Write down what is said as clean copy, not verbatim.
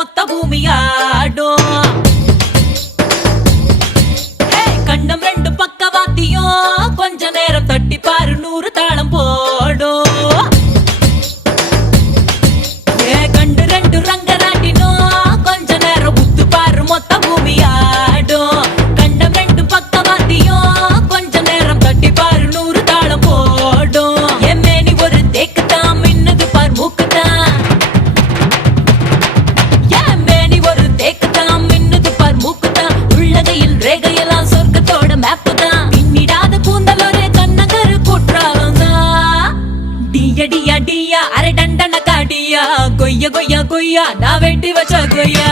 மொத்த பூமியாடும். கண்டம் ரெண்டு பக்கவாத்தியும் கொஞ்ச நேரம் தட்டி பாரு 100 தாளம் போடும். கண்டு ரெண்டு ரங்கராட்டினும் கொஞ்ச நேரம் உத்து பாரு மொத்த பூமியாடும். கண்டம் ரெண்டு பக்கவாத்தியும் கொஞ்ச நேரம் தட்டி பாரு 100 தாளம் போடும். என் மேனி ஒரு தேக்குதான் மின்னுது பார் மூக்குதான். என் மேனி ஒரு தேக்குதான் மின்னுது பார் மூக்குதான். உள்ளகையில் ரேகையெல்லாம் சொர்க்கத்தோட மேப்பு தான். பின்னிடாத கூந்தல் ஒரு கண்ணகரு குற்றாலம் தான். டியா டியா டியா அரை டண்டன காடியா கொய்யா கொய்யா கொய்யா நான் வெட்டி வச்ச கொய்யா.